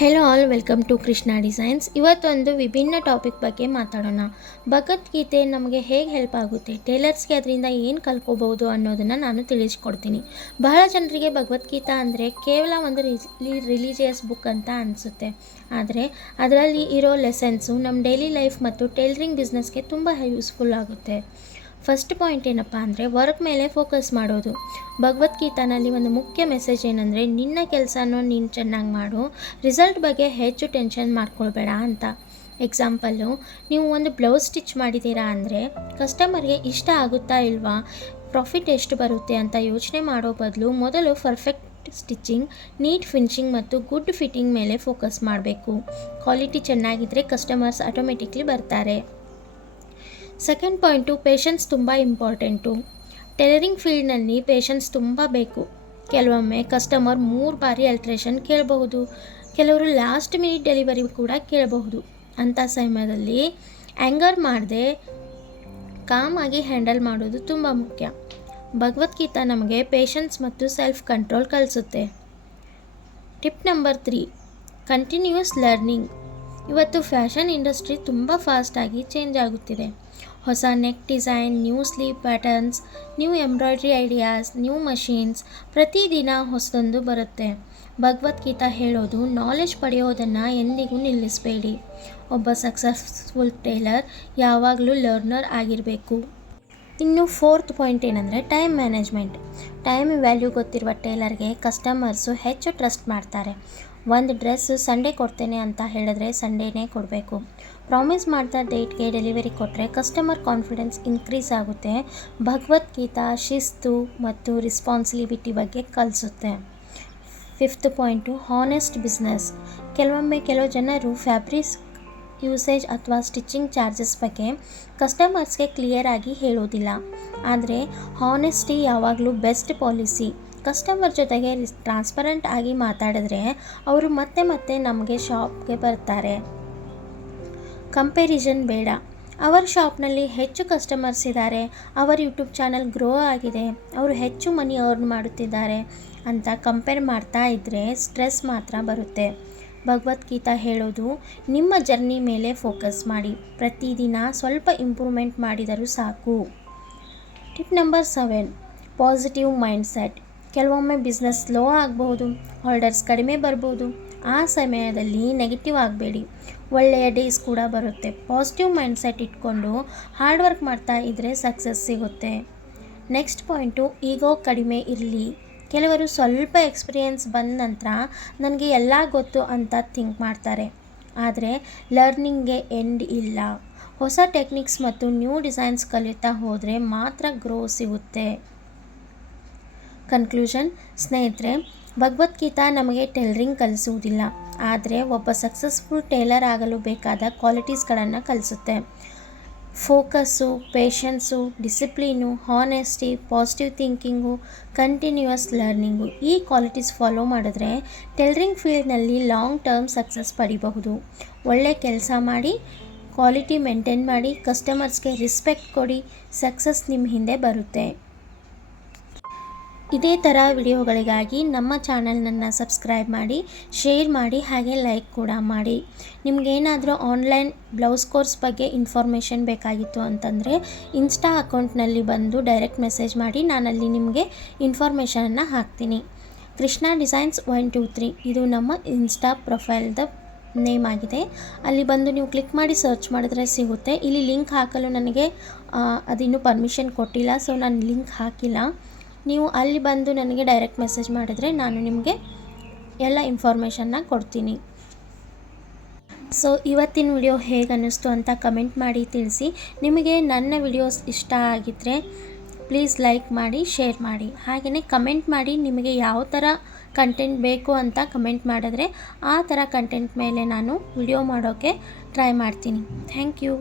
Hello all, welcome to Krishna designs. ಇವತ್ತೊಂದು ವಿಭಿನ್ನ topic ಬಗ್ಗೆ ಮಾತಾಡೋಣ. ಭಗವದ್ಗೀತೆ ನಮಗೆ ಹೇಗೆ ಹೆಲ್ಪ್ ಆಗುತ್ತೆ, ಟೇಲರ್ಸ್ಗೆ ಅದರಿಂದ ಏನು ಕಲ್ತ್ಕೋಬೋದು ಅನ್ನೋದನ್ನು ನಾನು ತಿಳಿಸ್ಕೊಡ್ತೀನಿ. ಬಹಳ ಜನರಿಗೆ ಭಗವದ್ಗೀತಾ ಅಂದರೆ ಕೇವಲ ಒಂದು ರಿಲಿಜಿಯಸ್ ಬುಕ್ ಅಂತ ಅನಿಸುತ್ತೆ. ಆದರೆ ಅದರಲ್ಲಿ ಇರೋ ಲೆಸನ್ಸು ನಮ್ಮ ಡೈಲಿ ಲೈಫ್ ಮತ್ತು ಟೈಲರಿಂಗ್ ಬಿಸ್ನೆಸ್ಗೆ ತುಂಬ ಯೂಸ್ಫುಲ್ ಆಗುತ್ತೆ. ಫಸ್ಟ್ ಪಾಯಿಂಟ್ ಏನಪ್ಪ ಅಂದರೆ ವರ್ಕ್ ಮೇಲೆ ಫೋಕಸ್ ಮಾಡೋದು. ಭಗವದ್ಗೀತಾನಲ್ಲಿ ಒಂದು ಮುಖ್ಯ ಮೆಸೇಜ್ ಏನಂದರೆ, ನಿನ್ನ ಕೆಲಸನೂ ನೀನು ಚೆನ್ನಾಗಿ ಮಾಡು, ರಿಸಲ್ಟ್ ಬಗ್ಗೆ ಹೆಚ್ಚು ಟೆನ್ಷನ್ ಮಾಡ್ಕೊಳ್ಬೇಡ ಅಂತ. ಎಕ್ಸಾಂಪಲ್ಲು, ನೀವು ಒಂದು ಬ್ಲೌಸ್ ಸ್ಟಿಚ್ ಮಾಡಿದ್ದೀರಾ ಅಂದರೆ ಕಸ್ಟಮರ್ಗೆ ಇಷ್ಟ ಆಗುತ್ತಾ ಇಲ್ವಾ, ಪ್ರಾಫಿಟ್ ಎಷ್ಟು ಬರುತ್ತೆ ಅಂತ ಯೋಚನೆ ಮಾಡೋ ಬದಲು ಮೊದಲು ಪರ್ಫೆಕ್ಟ್ ಸ್ಟಿಚಿಂಗ್, ನೀಟ್ ಫಿನಿಶಿಂಗ್ ಮತ್ತು ಗುಡ್ ಫಿಟ್ಟಿಂಗ್ ಮೇಲೆ ಫೋಕಸ್ ಮಾಡಬೇಕು. ಕ್ವಾಲಿಟಿ ಚೆನ್ನಾಗಿದ್ದರೆ ಕಸ್ಟಮರ್ಸ್ ಆಟೋಮೆಟಿಕ್ಲಿ ಬರ್ತಾರೆ. ಸೆಕೆಂಡ್ ಪಾಯಿಂಟು, ಪೇಷನ್ಸ್ ತುಂಬ ಇಂಪಾರ್ಟೆಂಟು. ಟೈಲರಿಂಗ್ ಫೀಲ್ಡ್ನಲ್ಲಿ ಪೇಷನ್ಸ್ ತುಂಬ ಬೇಕು. ಕೆಲವೊಮ್ಮೆ ಕಸ್ಟಮರ್ 3 ಬಾರಿ ಅಲ್ಟ್ರೇಷನ್ ಕೇಳಬಹುದು, ಕೆಲವರು ಲಾಸ್ಟ್ ಮಿನಿಟ್ ಡೆಲಿವರಿ ಕೂಡ ಕೇಳಬಹುದು. ಅಂಥ ಸಮಯದಲ್ಲಿ ಆ್ಯಂಗರ್ ಮಾಡದೆ ಕಾಮಾಗಿ ಹ್ಯಾಂಡಲ್ ಮಾಡೋದು ತುಂಬ ಮುಖ್ಯ. ಭಗವದ್ಗೀತಾ ನಮಗೆ ಪೇಷನ್ಸ್ ಮತ್ತು ಸೆಲ್ಫ್ ಕಂಟ್ರೋಲ್ ಕಲಿಸುತ್ತೆ. Tip number 3, continuous learning. ಇವತ್ತು ಫ್ಯಾಷನ್ ಇಂಡಸ್ಟ್ರಿ ತುಂಬ ಫಾಸ್ಟಾಗಿ ಚೇಂಜ್ ಆಗುತ್ತಿದೆ. ಹೊಸ neck design, new sleeve patterns, new embroidery ideas, new machines, ಪ್ರತಿದಿನ ಹೊಸದೊಂದು ಬರುತ್ತೆ. ಭಗವದ್ಗೀತಾ ಹೇಳೋದು, ನಾಲೆಜ್ ಪಡೆಯೋದನ್ನು ಎಂದಿಗೂ ನಿಲ್ಲಿಸಬೇಡಿ. ಒಬ್ಬ ಸಕ್ಸಸ್ಫುಲ್ ಟೇಲರ್ ಯಾವಾಗಲೂ ಲರ್ನರ್ ಆಗಿರಬೇಕು. ಇನ್ನು ಫೋರ್ತ್ ಪಾಯಿಂಟ್ ಏನಂದರೆ ಟೈಮ್ ಮ್ಯಾನೇಜ್ಮೆಂಟ್. ಟೈಮ್ ವ್ಯಾಲ್ಯೂ ಗೊತ್ತಿರುವ ಟೇಲರ್ಗೆ ಕಸ್ಟಮರ್ಸು ಹೆಚ್ಚು ಟ್ರಸ್ಟ್ ಮಾಡ್ತಾರೆ. ಒಂದು ಡ್ರೆಸ್ಸು ಸಂಡೇ ಕೊಡ್ತೇನೆ ಅಂತ ಹೇಳಿದ್ರೆ ಸಂಡೇನೇ ಕೊಡಬೇಕು. ಪ್ರಾಮಿಸ್ ಮಾಡಿದ ಡೇಟ್ಗೆ ಡೆಲಿವರಿ ಕೊಟ್ಟರೆ ಕಸ್ಟಮರ್ ಕಾನ್ಫಿಡೆನ್ಸ್ ಇನ್ಕ್ರೀಸ್ ಆಗುತ್ತೆ. ಭಗವದ್ಗೀತಾ ಶಿಸ್ತು ಮತ್ತು ರೆಸ್ಪಾನ್ಸಿಬಿಲಿಟಿ ಬಗ್ಗೆ ಕಲಿಸುತ್ತೆ. Fifth point, honest business. ಕೆಲವು ಜನರು ಫ್ಯಾಬ್ರಿಕ್ಸ್ ಯೂಸೇಜ್ ಅಥವಾ ಸ್ಟಿಚಿಂಗ್ ಚಾರ್ಜಸ್ ಬಗ್ಗೆ ಕಸ್ಟಮರ್ಸ್ಗೆ ಕ್ಲಿಯರ್ ಆಗಿ ಹೇಳೋದಿಲ್ಲ. ಆದರೆ ಹಾನೆಸ್ಟಿ ಯಾವಾಗಲೂ ಬೆಸ್ಟ್ ಪಾಲಿಸಿ. ಕಸ್ಟಮರ್ ಜೊತೆಗೆ ಟ್ರಾನ್ಸ್ಪರೆಂಟ್ ಆಗಿ ಮಾತಾಡಿದ್ರೆ ಅವರು ಮತ್ತೆ ನಮಗೆ ಶಾಪ್ಗೆ ಬರ್ತಾರೆ. ಕಂಪ್ಯಾರಿಸನ್ ಬೇಡ. ಅವರ ಶಾಪ್ನಲ್ಲಿ ಹೆಚ್ಚು ಕಸ್ಟಮರ್ಸ್ ಇದ್ದಾರೆ, ಅವರ ಯೂಟ್ಯೂಬ್ ಚಾನಲ್ ಗ್ರೋ ಆಗಿದೆ, ಅವರು ಹೆಚ್ಚು ಮನಿ ಅರ್ನ್ ಮಾಡುತ್ತಿದ್ದಾರೆ ಅಂತ ಕಂಪೇರ್ ಮಾಡ್ತಾ ಇದ್ದರೆ ಸ್ಟ್ರೆಸ್ ಮಾತ್ರ ಬರುತ್ತೆ. ಭಗವದ್ಗೀತಾ ಹೇಳೋದು, ನಿಮ್ಮ ಜರ್ನಿ ಮೇಲೆ ಫೋಕಸ್ ಮಾಡಿ, ಪ್ರತಿದಿನ ಸ್ವಲ್ಪ ಇಂಪ್ರೂವ್ಮೆಂಟ್ ಮಾಡಿದರೂ ಸಾಕು. Tip number 7, positive mindset. ಕೆಲವೊಮ್ಮೆ ಬಿಸ್ನೆಸ್ ಸ್ಲೋ ಆಗಬಹುದು, ಆರ್ಡರ್ಸ್ ಕಡಿಮೆ ಬರ್ಬೋದು. ಆ ಸಮಯದಲ್ಲಿ ನೆಗೆಟಿವ್ ಆಗಬೇಡಿ, ಒಳ್ಳೆಯ ಡೇಸ್ ಕೂಡ ಬರುತ್ತೆ. ಪಾಸಿಟಿವ್ ಮೈಂಡ್ಸೆಟ್ ಇಟ್ಕೊಂಡು ಹಾರ್ಡ್ ವರ್ಕ್ ಮಾಡ್ತಾ ಇದ್ದರೆ ಸಕ್ಸಸ್ ಸಿಗುತ್ತೆ. ನೆಕ್ಸ್ಟ್ ಪಾಯಿಂಟು, ಈಗೋ ಕಡಿಮೆ ಇರಲಿ. ಕೆಲವರು ಸ್ವಲ್ಪ ಎಕ್ಸ್ಪೀರಿಯೆನ್ಸ್ ಬಂದ ನಂತರ ನನಗೆ ಎಲ್ಲ ಗೊತ್ತು ಅಂತ ಥಿಂಕ್ ಮಾಡ್ತಾರೆ. ಆದರೆ ಲರ್ನಿಂಗ್ಗೆ ಎಂಡ್ ಇಲ್ಲ. ಹೊಸ ಟೆಕ್ನಿಕ್ಸ್ ಮತ್ತು ನ್ಯೂ ಡಿಸೈನ್ಸ್ ಕಲಿತಾ ಹೋದರೆ ಮಾತ್ರ ಗ್ರೋ ಸಿಗುತ್ತೆ. ಕನ್ಕ್ಲೂಷನ್, ಸ್ನೇಹಿತರೆ, ಭಗವದ್ಗೀತಾ ನಮಗೆ ಟೈಲರಿಂಗ್ ಕಲಿಸುವುದಿಲ್ಲ, ಆದರೆ ಒಬ್ಬ ಸಕ್ಸಸ್ಫುಲ್ ಟೇಲರ್ ಆಗಲು ಬೇಕಾದ ಕ್ವಾಲಿಟೀಸ್ಗಳನ್ನು ಕಲಿಸುತ್ತೆ. Focus, patience, discipline, honesty, positive thinking, continuous learning, ಈ ಕ್ವಾಲಿಟೀಸ್ ಫಾಲೋ ಮಾಡಿದ್ರೆ ಟೈಲರಿಂಗ್ ಫೀಲ್ಡ್ನಲ್ಲಿ ಲಾಂಗ್ ಟರ್ಮ್ ಸಕ್ಸಸ್ ಪಡಿಬಹುದು. ಒಳ್ಳೆ ಕೆಲಸ ಮಾಡಿ, ಕ್ವಾಲಿಟಿ ಮೇಂಟೈನ್ ಮಾಡಿ, ಕಸ್ಟಮರ್ಸ್ಗೆ ರೆಸ್ಪೆಕ್ಟ್ ಕೊಡಿ, ಸಕ್ಸಸ್ ನಿಮ್ಮ ಹಿಂದೆ ಬರುತ್ತೆ. ಇದೇ ಥರ ವಿಡಿಯೋಗಳಿಗಾಗಿ ನಮ್ಮ ಚಾನಲ್ನನ್ನು ಸಬ್ಸ್ಕ್ರೈಬ್ ಮಾಡಿ, ಶೇರ್ ಮಾಡಿ, ಹಾಗೆ ಲೈಕ್ ಕೂಡ ಮಾಡಿ. ನಿಮಗೇನಾದರೂ ಆನ್ಲೈನ್ ಬ್ಲೌಸ್ ಕೋರ್ಸ್ ಬಗ್ಗೆ ಇನ್ಫಾರ್ಮೇಷನ್ ಬೇಕಾಗಿತ್ತು ಅಂತಂದರೆ ಇನ್ಸ್ಟಾ ಅಕೌಂಟ್ನಲ್ಲಿ ಬಂದು ಡೈರೆಕ್ಟ್ ಮೆಸೇಜ್ ಮಾಡಿ, ನಾನಲ್ಲಿ ನಿಮಗೆ ಇನ್ಫಾರ್ಮೇಷನನ್ನು ಹಾಕ್ತೀನಿ. ಕೃಷ್ಣ ಡಿಸೈನ್ಸ್ 123 ಇದು ನಮ್ಮ ಇನ್ಸ್ಟಾ ಪ್ರೊಫೈಲ್ದ ನೇಮ್ ಆಗಿದೆ. ಅಲ್ಲಿ ಬಂದು ನೀವು ಕ್ಲಿಕ್ ಮಾಡಿ ಸರ್ಚ್ ಮಾಡಿದ್ರೆ ಸಿಗುತ್ತೆ. ಇಲ್ಲಿ ಲಿಂಕ್ ಹಾಕಲು ನನಗೆ ಅದಿನ್ನೂ ಪರ್ಮಿಷನ್ ಕೊಟ್ಟಿಲ್ಲ, ಸೊ ನಾನು ಲಿಂಕ್ ಹಾಕಿಲ್ಲ. ನೀವು ಅಲ್ಲಿ ಬಂದು ನನಗೆ ಡೈರೆಕ್ಟ್ ಮೆಸೇಜ್ ಮಾಡಿದರೆ ನಾನು ನಿಮಗೆ ಎಲ್ಲ ಇನ್ಫಾರ್ಮೇಷನ್ನ ಕೊಡ್ತೀನಿ. ಸೊ ಇವತ್ತಿನ ವಿಡಿಯೋ ಹೇಗೆ ಅನ್ನಿಸ್ತು ಅಂತ ಕಮೆಂಟ್ ಮಾಡಿ ತಿಳಿಸಿ. ನಿಮಗೆ ನನ್ನ ವಿಡಿಯೋಸ್ ಇಷ್ಟ ಆಗಿದ್ದರೆ ಪ್ಲೀಸ್ ಲೈಕ್ ಮಾಡಿ, ಶೇರ್ ಮಾಡಿ, ಹಾಗೆಯೇ ಕಮೆಂಟ್ ಮಾಡಿ ನಿಮಗೆ ಯಾವ ಥರ ಕಂಟೆಂಟ್ ಬೇಕು ಅಂತ ಕಮೆಂಟ್ ಮಾಡಿದ್ರೆ ಆ ಥರ ಕಂಟೆಂಟ್ ಮೇಲೆ ನಾನು ವಿಡಿಯೋ ಮಾಡೋಕ್ಕೆ ಟ್ರೈ ಮಾಡ್ತೀನಿ. Thank you.